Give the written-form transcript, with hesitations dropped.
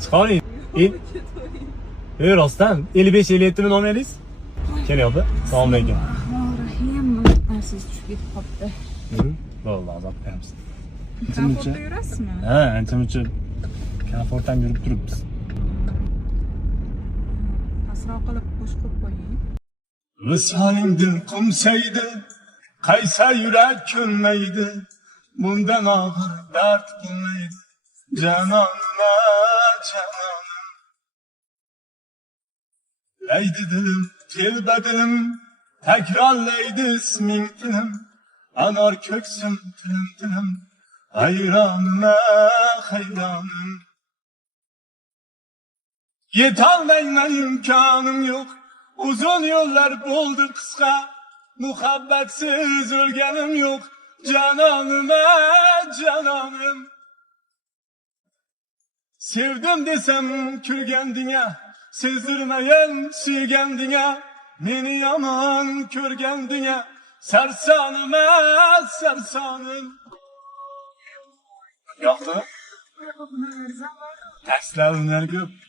Chiqaring. Rostdan 55-57 mi nomeringiz? Kelyapti. Assalomu alaykum. Rahim, narsiz tushib ketib qopti. Bo'ldi, azab beramiz. Komfortda yurasizmi? Ha, ancha-muncha komfortdan yurib turibmiz. Asroq qilib qo'shib qo'ying. Visaling dil qumsaydi, qaysa yurak ko'nmaydi, bundan og'ir dard bo'lmaydi. Janonima, janonim. Laydi dilim, telbadilim, takrorlaydi isming tilim, anor ko'ksim, tilim, hayronima, hayronim. Yetolmayman, imkonim yo'q, uzun yo'llar bo'ldi qisqa, muhabbatsiz o'lganim yo'q, janonima, janonim. Sevdim desem kulgandinga, sezdirmayin suygandinga, meni yomon ko'rgandinga, sarsonima, sarsonim. Yo'qmi? Takslar ular ko'p.